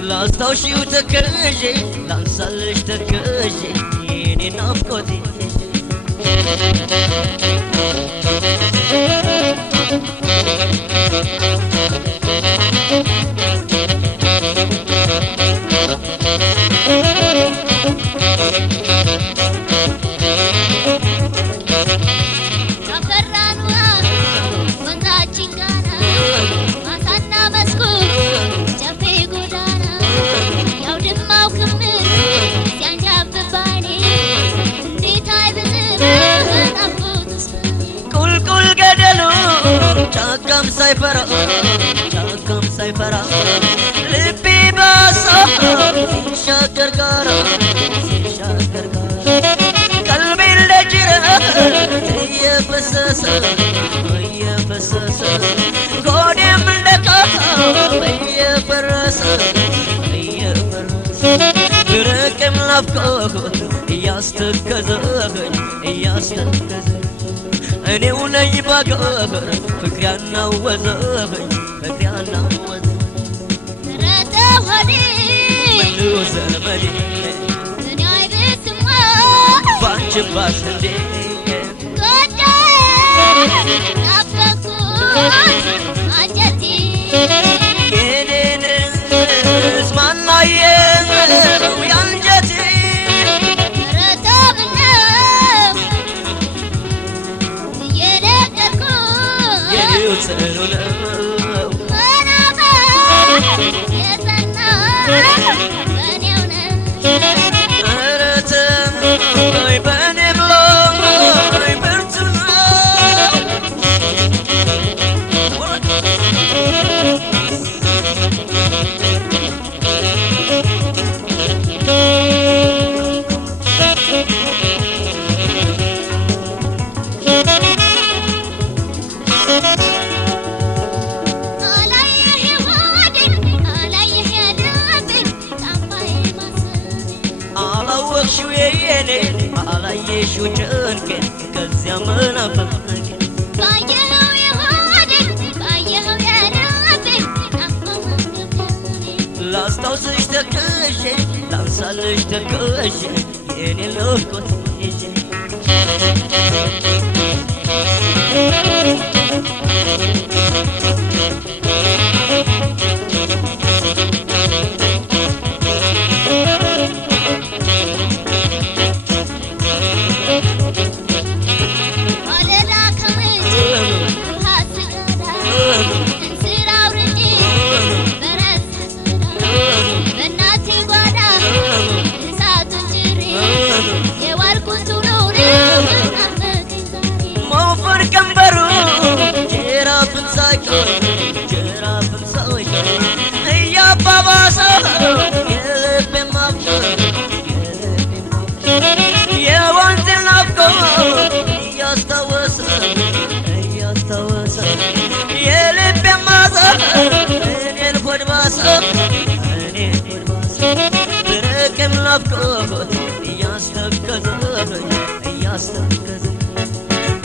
لاستوشي وتكرجي لانسالش تكرجي يني نافقتي جاكم سيفرا لبي باسا شاكر قارا قلبي اللي جرى هي فساسا قولي من لك هي فراسا بركم لفكوك ياستكزغ أنا ولي بقر فكرنا وزغي فكرنا رتا هدي منو زمني دنيا بسمع بانش باسندي قدا نفكو أجتي كنين اسمعنا ويانجتي شو جنك كالزمن فقك بايهو يهودي بايهو يا ربي لا استوصش تكشي لا نسالش تكشي يني لوكت يجي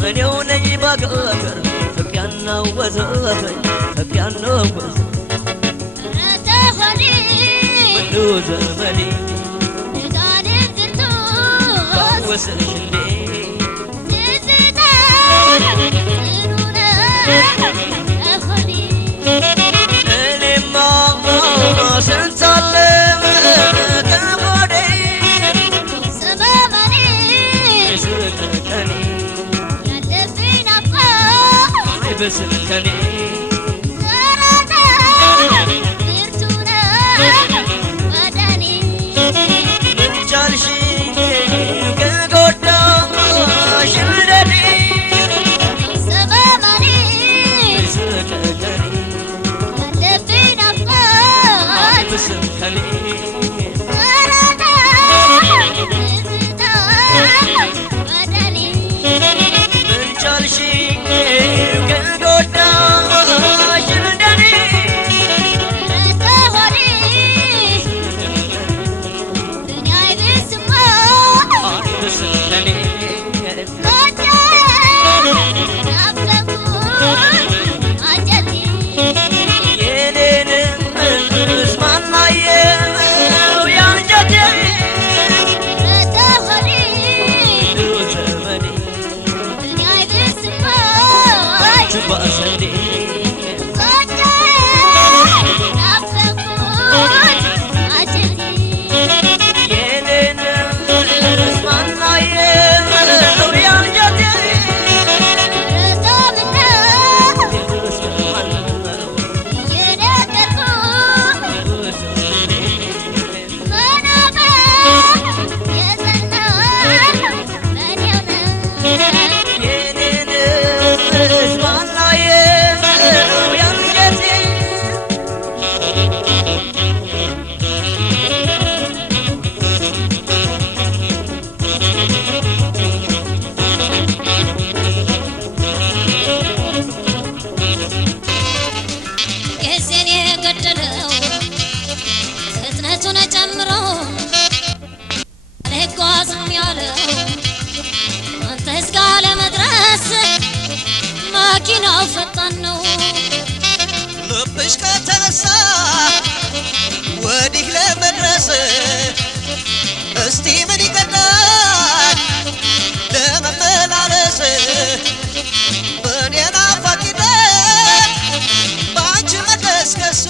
أنا وني بقر فكنا وزغي فكنا وزغي رتا هدي منو زمني قادم زرتوس وسرشندي تزتا سنونا أخلي أنا ما سنسلم كبودي سبابني سكتني يلبي نفقا بسكتني زرتا زرتونا وداني من جالشي كقودا شلدي سبابني سكتني يلبي نفقا بسكتني من جالشي كقودا ماكينة فطنو لبش كتنسى وديك لمدرسة استي من يقدر لما ملارسة من ينافق يدك باج مكسكس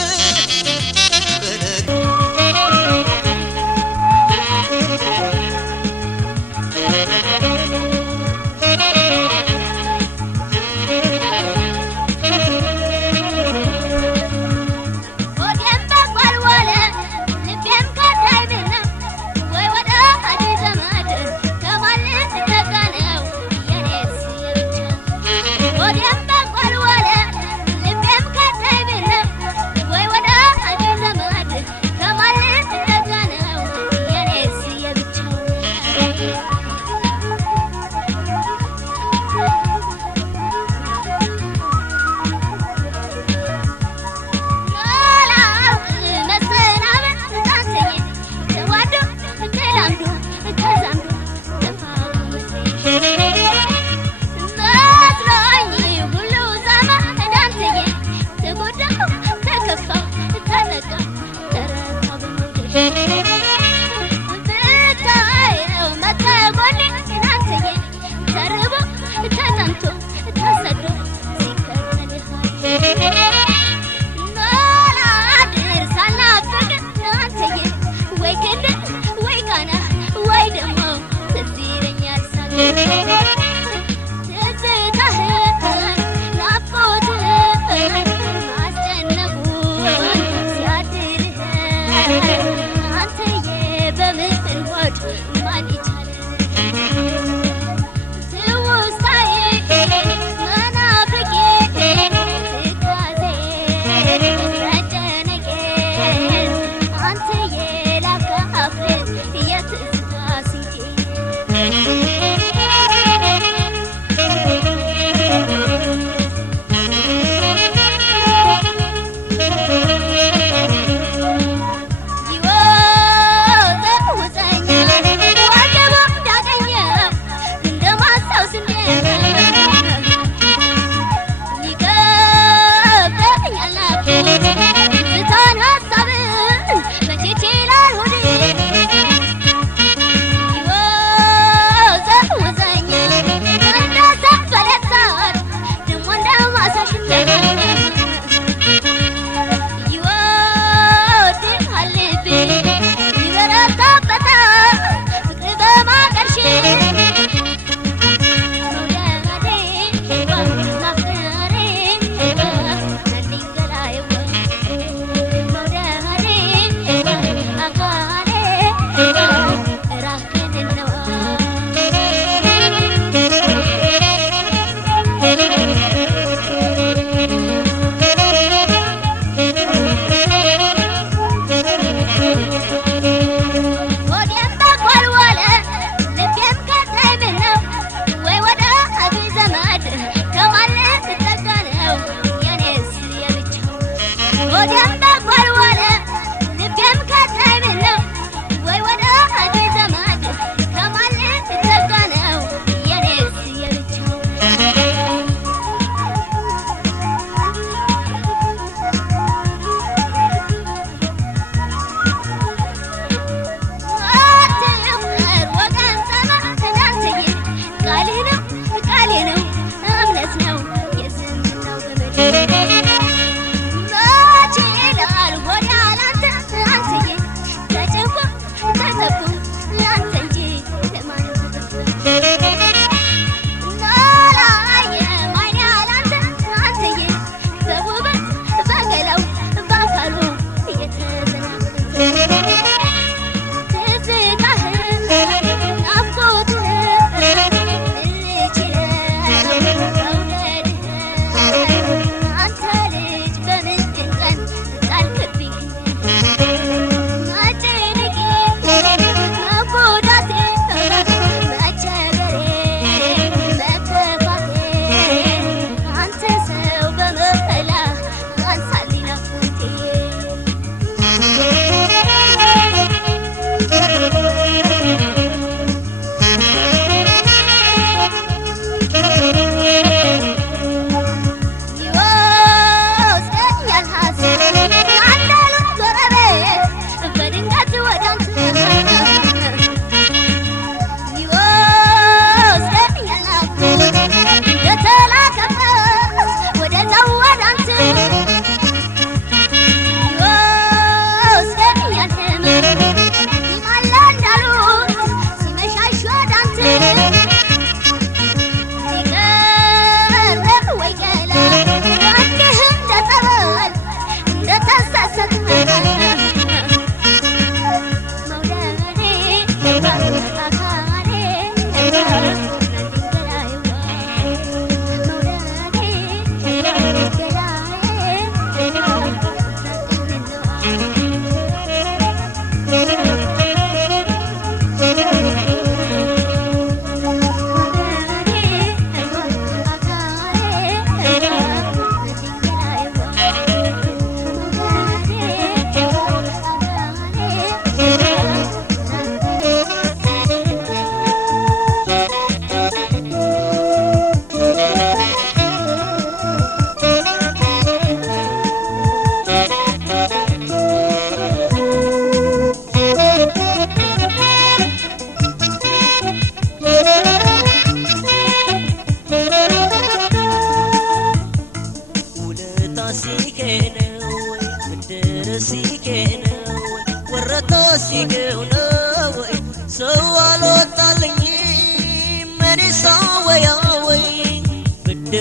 وديم بقول ولا لبيم كدايم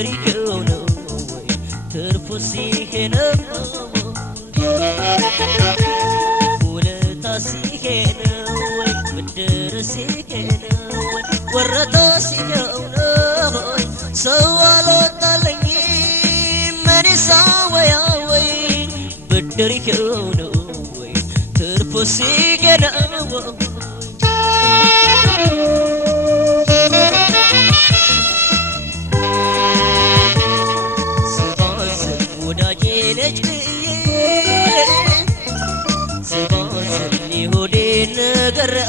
ብድሪው ነው ወይ ትርፉስ ይሄ ነው ውለታስ ይሄ ነው ወይ ብድርስ ይሄ ነው ወይ ወረታስ ይሄ ነው ሰው አልወጣልኝም እኔሳ ወይ ብድሪው ነው ወይ ትርፉስ ይሄ ነው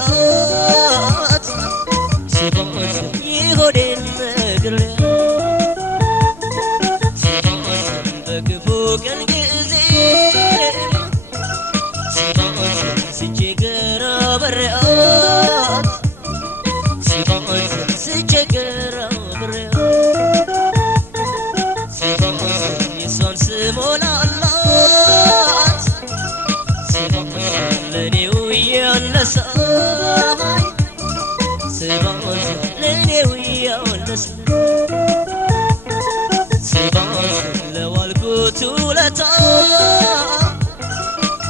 نقرأت سباس يهودين نقرأت سباس بقفوق الجزير سباس سجقرا برأت سباس سجقرا برأت سباس يسون سمولا الله سباس لني ويا النساي سباس لني ويا النساي سباس لوالكوت ولتا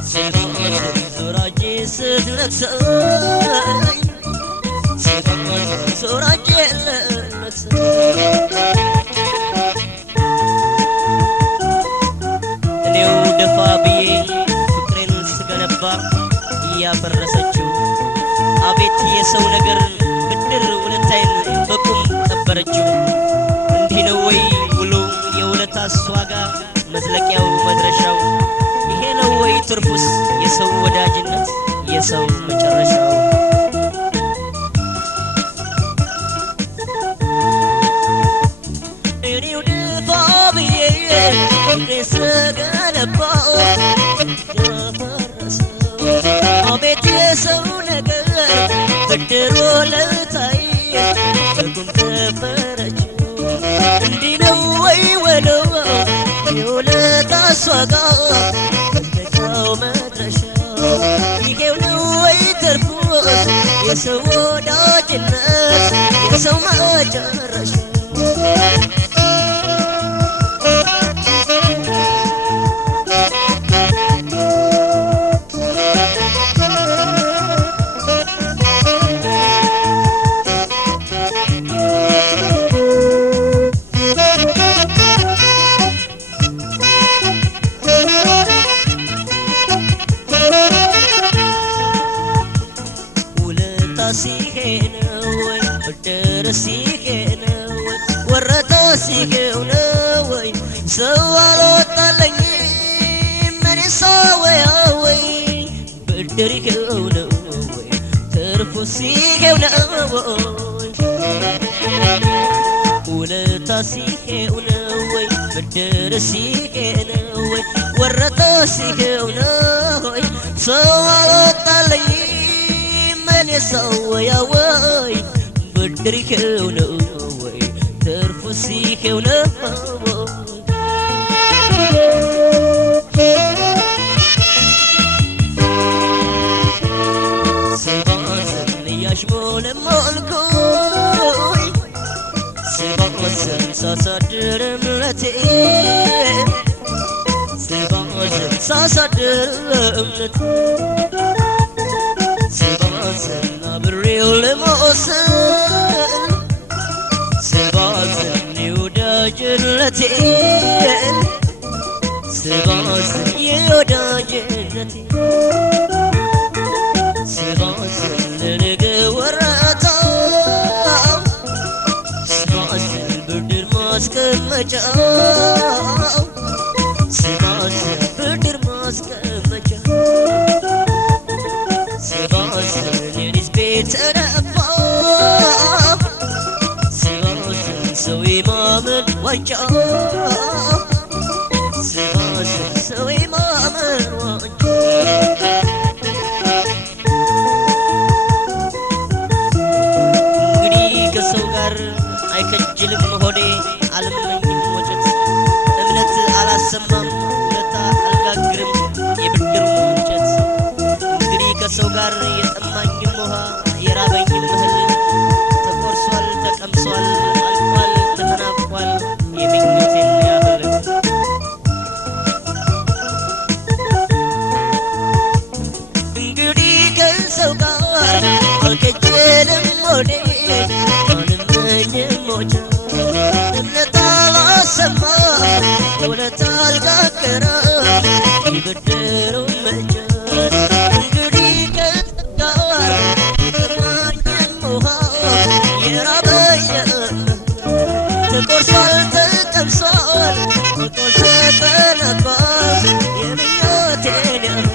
سباس سراجي ستلكساي سباس سراجي لكساي እኔው ደፋ ብዬ ፍቅሬን ስገነባ እያፈረሰችው አቤት የሰው ነገር ብድር ውለታዬን በቁም ቀበረችው እንዲህ ነው ወይ ውሎ የውለታስ ዋጋ መዝለቂያው መድረሻው ይሄ ነው ወይ ትርፉስ የሰው ወዳጅነት የሰው መጨረሻው እኔው ደፋ ብዬ ፍቅሬን ስገነባ አቤት የሰው ነገር ብድር ውለታዬ በቁም ቀበረችው እንዲህ ነው ወይ ወለው የውለታስ ዋጋ መዝለቂያው መድረሻው ይሄው ነው ወይ ትርፉስ የሰው ወዳጅነት የሰው መጨረሻው ሲሄነወይ ብድርስ ይሄነወይ ወረታስ ይሄነወይ ሰው አልወጣልኝም እኔሳ ወይ ብድር ይሄነወይ ትርፉስ ይሄነወይ ውለታስ ይሄነወይ ብድርስ ይሄነወይ ወረታስ ይሄነወይ ሰው አልወጣልኝም ሰው ያወይ ብድር ይሄው ነው ወይ ትርፉስ ይሄው ነው سباسن يشمولمولكوي سباسن ساسدر ملتي سباسن ساسدر ملتي سباسن نبريو لموسن سباسن يودا جنتي سباسن يودا جنتي سباسن لنقى وراتا سباسن بدر ماسك مجاو سباسن بدر ماسك مجاو سباسن ينس بيت أنفاق سباسن سوي مامن وجاو سباسن سوي مامن وجاو አይከጅልም ሆዴ አልመኝም ወጭት እምነት አላሰማም ውለታ አልጋግርም የብድሩ እንጨት እንግዲህ ከሰው ጋር የጠማኝም ውሃ የራበኝም እህል ተቆርሷል ተቀምሷል አልቋል ተተናቋል ሁለት አልጋገረ ይበደሩ መቼ እንግዲህ ከጋር ተማኝም ውሃ የራበየ ተቆርሷል ተቀምሷል ተቆርሶ ተነባል የምኞቴን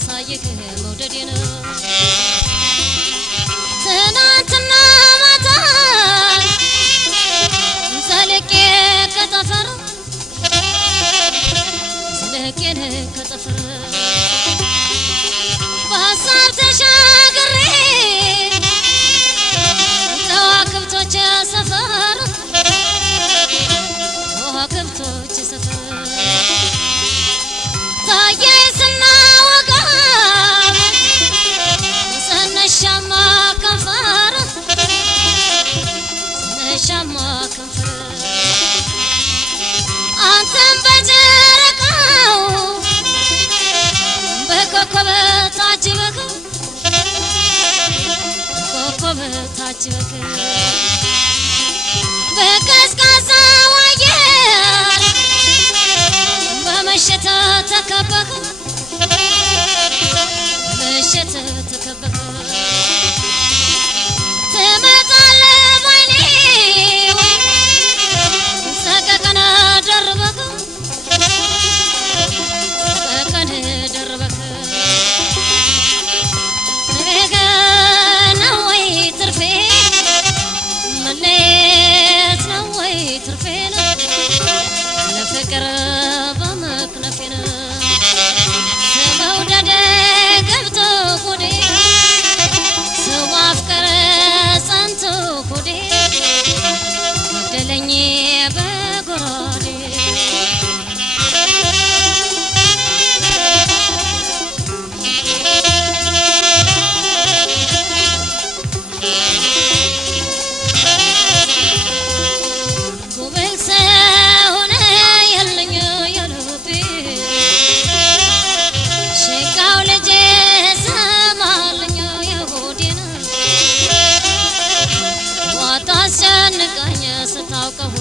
ላሳየህ መውደዴን ትናንትና ማታ ዘለቄ ከጠፈር ዘለቄን ከጠፈር በሀሳብ ተሻግሬ ከዋክብቶች ሰፈር ከዋክብቶች ሰፈር ታየኝ ስናወጋ ስንሻማ ከንፈር ስንሻማ ከንፈር አንተም በጨረቃው በኮከብ ታጅበህ ኮከብ ታጅበህ በቀዝቃዛው አየር በምሽት ተከበህ በምሽት ተከበህ ትመጣለህ ባይኔ ሰቀቀን ደርበህ ሰቀቀን ደርበህ ትርፌ ነው ወይ ትርፌ መለየት ነው ወይ ትርፌ ለፍቅር በመክነፌ መውደድ ገብቶ ሆዴ ሰው ማፍቀር ጸንቶ ሆዴ ገደለኝ በጎራዴ ጉብል ሰው ነህ ያለኝ የልቤ ሸጋው ልጄ ሰማልኝ የሆዴን ዋታ አስጨንቀኝ ስታውቀው